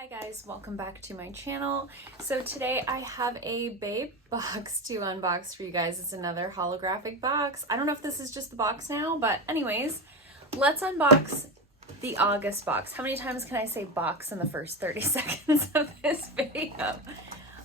Hi guys, welcome back to my channel. So today I have a Babebox to unbox for you guys. It's another holographic box. I don't know if this is just the box now, but anyways, let's unbox the August box. How many times can I say box in the first 30 seconds of this video?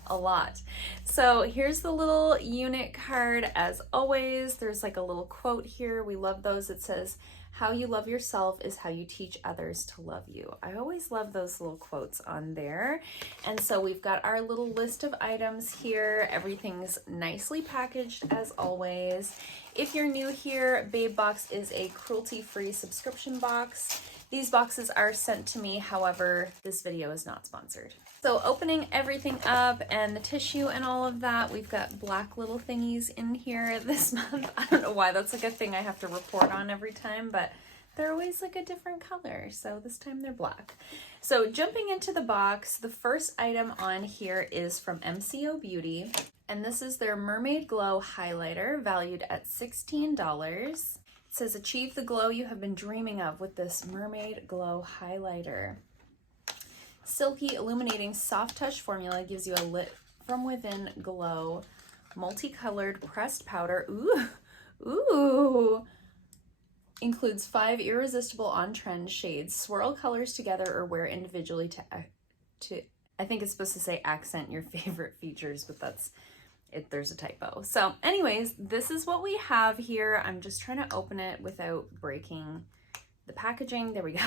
A lot. So here's the little unit card. As always, there's like a little quote here. We love those. It says, "How you love yourself is how you teach others to love you." I always love those little quotes on there. And so we've got our little list of items here. Everything's nicely packaged as always. If you're new here, Babebox is a cruelty-free subscription box. These boxes are sent to me, however, this video is not sponsored. So opening everything up and the tissue and all of that, we've got black little thingies in here this month. I don't know why, that's like a thing I have to report on every time, but they're always like a different color. So this time they're black. So jumping into the box, the first item on here is from MCO Beauty. And this is their Mermaid Glow Highlighter, valued at $16. It says, "Achieve the glow you have been dreaming of with this Mermaid Glow Highlighter. Silky illuminating soft touch formula gives you a lit from within glow. Multicolored pressed powder." Ooh. "Includes 5 irresistible on-trend shades. Swirl colors together or wear individually to I think it's supposed to say accent your favorite features, but that's it, there's a typo. So anyways, this is what we have here. I'm just trying to open it without breaking the packaging. There we go.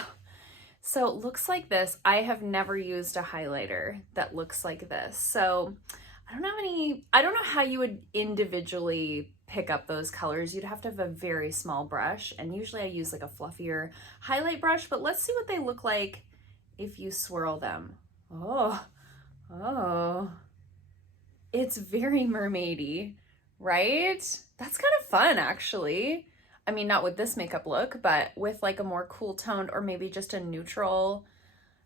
So it looks like this. I have never used a highlighter that looks like this. So I don't know how you would individually pick up those colors. You'd have to have a very small brush, and usually I use like a fluffier highlight brush, but let's see what they look like if you swirl them. Oh. It's very mermaidy, right? That's kind of fun, actually. I mean, not with this makeup look, but with like a more cool toned or maybe just a neutral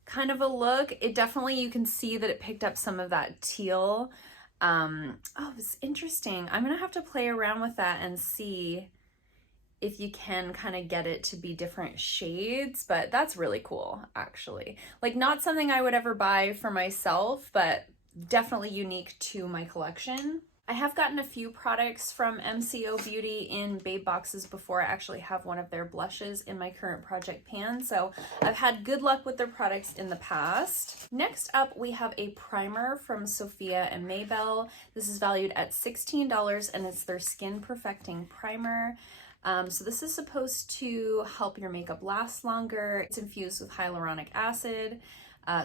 kind of a look. It definitely, you can see that it picked up some of that teal. It's interesting. I'm gonna have to play around with that and see if you can kind of get it to be different shades, but that's really cool, actually. Like, not something I would ever buy for myself, but definitely unique to my collection. I have gotten a few products from MCO Beauty in Babe boxes before. I actually have one of their blushes in my current project pan, so I've had good luck with their products in the past. Next up, we have a primer from Sophia and Mabelle. This is valued at $16, and it's their Skin Perfecting Primer. So this is supposed to help your makeup last longer. It's infused with hyaluronic acid.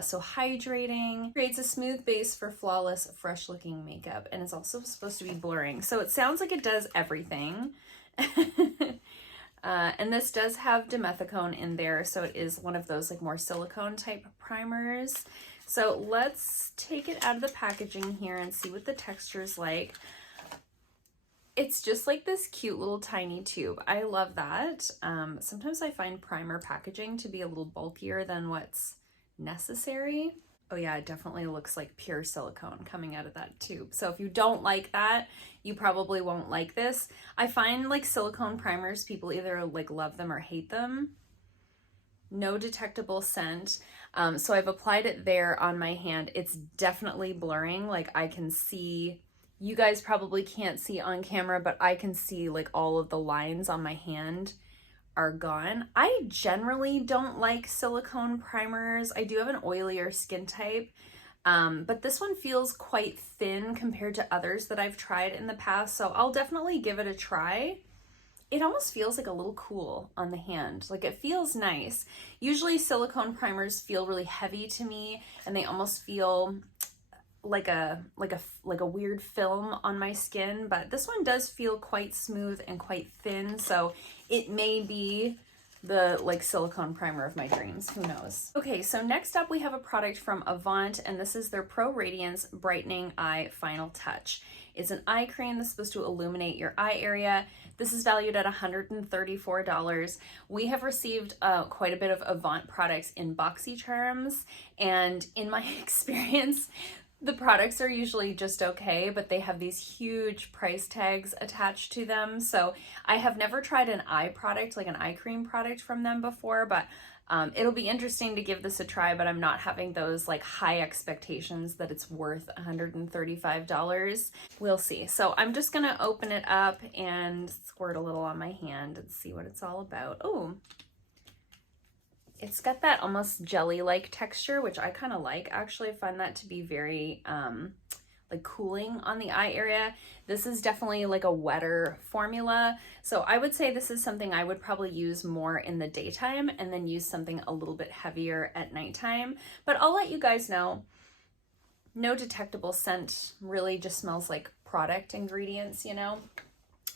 So hydrating, creates a smooth base for flawless, fresh looking makeup, and it's also supposed to be blurring. So it sounds like it does everything. And this does have dimethicone in there, so it is one of those like more silicone type primers. So let's take it out of the packaging here and see what the texture is like. It's just like this cute little tiny tube. I love that. Sometimes I find primer packaging to be a little bulkier than what's necessary. Oh yeah, it definitely looks like pure silicone coming out of that tube. So if you don't like that, you probably won't like this. I find like silicone primers, people either like love them or hate them. No detectable scent. So I've applied it there on my hand. It's definitely blurring. Like, I can see, you guys probably can't see on camera, but I can see like all of the lines on my hand are gone. I generally don't like silicone primers. I do have an oilier skin type, but this one feels quite thin compared to others that I've tried in the past, so I'll definitely give it a try. It almost feels like a little cool on the hand. Like, it feels nice. Usually silicone primers feel really heavy to me, and they almost feel like a weird film on my skin, but this one does feel quite smooth and quite thin, so it may be the like silicone primer of my dreams, who knows. Okay, so next up we have a product from Avant, and this is their Pro-Radiance Brightening Eye Final Touch. It's an eye cream that's supposed to illuminate your eye area. This is valued at $134. We have received quite a bit of Avant products in BoxyCharms, and in my experience, The products are usually just okay, but they have these huge price tags attached to them. So I have never tried an eye product, like an eye cream product from them before, but it'll be interesting to give this a try, but I'm not having those like high expectations that it's worth $135. We'll see. So I'm just gonna open it up and squirt a little on my hand and see what it's all about. Oh, it's got that almost jelly-like texture, which I kind of like. Actually, I find that to be very like cooling on the eye area. This is definitely like a wetter formula. So I would say this is something I would probably use more in the daytime and then use something a little bit heavier at nighttime. But I'll let you guys know. No detectable scent, really just smells like product ingredients, you know?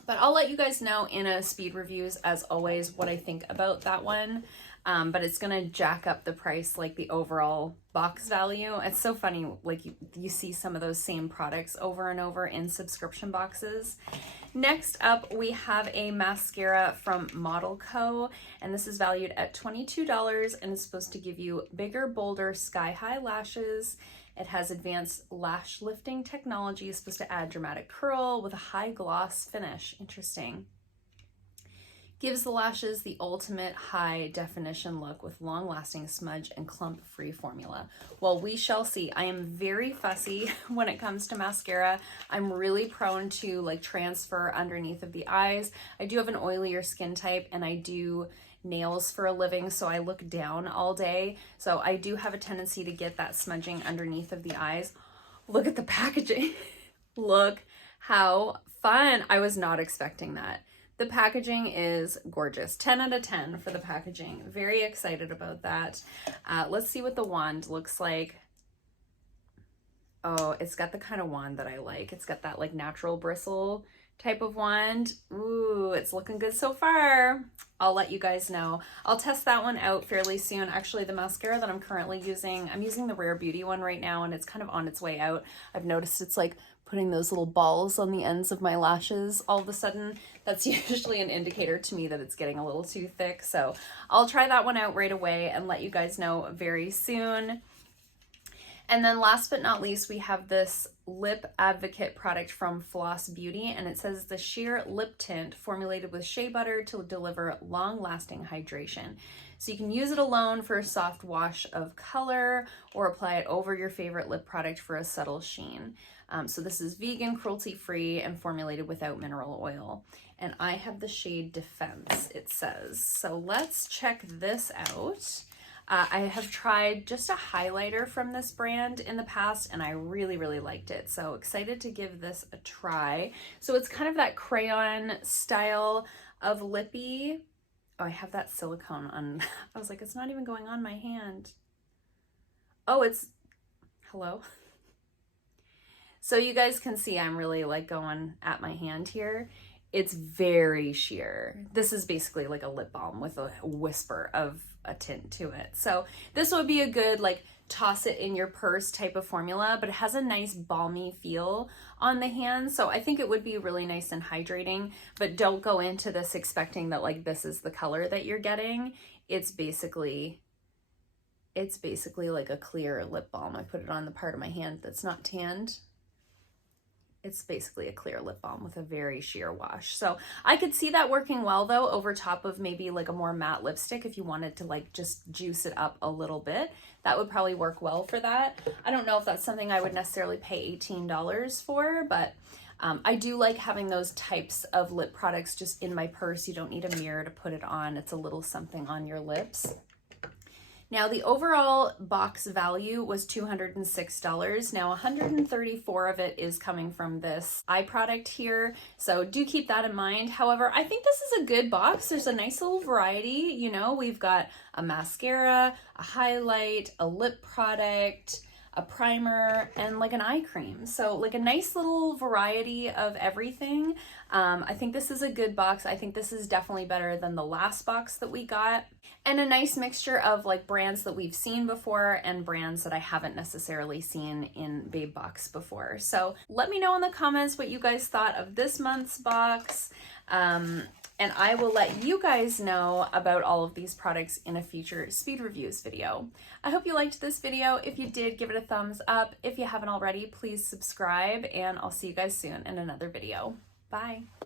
But I'll let you guys know in a speed reviews, as always, what I think about that one. But it's gonna jack up the price, like the overall box value. It's so funny, like you see some of those same products over and over in subscription boxes. Next up, we have a mascara from Modelco, and this is valued at $22 and is supposed to give you bigger, bolder, sky-high lashes. It has advanced lash lifting technology. It's supposed to add dramatic curl with a high gloss finish. Interesting. Gives the lashes the ultimate high definition look with long lasting smudge and clump free formula. Well, we shall see. I am very fussy when it comes to mascara. I'm really prone to like transfer underneath of the eyes. I do have an oilier skin type and I do nails for a living, so I look down all day. So I do have a tendency to get that smudging underneath of the eyes. Look at the packaging. Look how fun. I was not expecting that. The packaging is gorgeous. 10 out of 10 for the packaging. Very excited about that. Let's see what the wand looks like. Oh, it's got the kind of wand that I like. It's got that like natural bristle type of wand. Ooh, it's looking good so far. I'll let you guys know. I'll test that one out fairly soon. Actually, the mascara that I'm currently using, I'm using the Rare Beauty one right now, and it's kind of on its way out. I've noticed it's like putting those little balls on the ends of my lashes all of a sudden. That's usually an indicator to me that it's getting a little too thick. So I'll try that one out right away and let you guys know very soon. And then last but not least, we have this Lip Advocate product from Floss Beauty, and it says the sheer lip tint formulated with shea butter to deliver long-lasting hydration. So you can use it alone for a soft wash of color or apply it over your favorite lip product for a subtle sheen. So this is vegan, cruelty-free, and formulated without mineral oil. And I have the shade Defense, it says. So let's check this out. I have tried just a highlighter from this brand in the past, and I really, really liked it. So excited to give this a try. So it's kind of that crayon style of lippy. Oh, I have that silicone on. I was like, it's not even going on my hand. Oh, it's, hello. So you guys can see I'm really like going at my hand here. It's very sheer. This is basically like a lip balm with a whisper of a tint to it. So this would be a good like toss it in your purse type of formula, but it has a nice balmy feel on the hand. So I think it would be really nice and hydrating, but don't go into this expecting that like this is the color that you're getting. It's basically like a clear lip balm. I put it on the part of my hand that's not tanned. It's basically a clear lip balm with a very sheer wash. So I could see that working well though over top of maybe like a more matte lipstick if you wanted to like just juice it up a little bit. That would probably work well for that. I don't know if that's something I would necessarily pay $18 for, but I do like having those types of lip products just in my purse. You don't need a mirror to put it on. It's a little something on your lips. Now the overall box value was $206. Now 134 of it is coming from this eye product here. So do keep that in mind. However, I think this is a good box. There's a nice little variety. You know, we've got a mascara, a highlight, a lip product, a primer, and like an eye cream. So like a nice little variety of everything. I think this is a good box. I think this is definitely better than the last box that we got. And a nice mixture of like brands that we've seen before and brands that I haven't necessarily seen in Babebox before. So let me know in the comments what you guys thought of this month's box. and I will let you guys know about all of these products in a future speed reviews video. I hope you liked this video. If you did, give it a thumbs up. If you haven't already, please subscribe, and I'll see you guys soon in another video. Bye.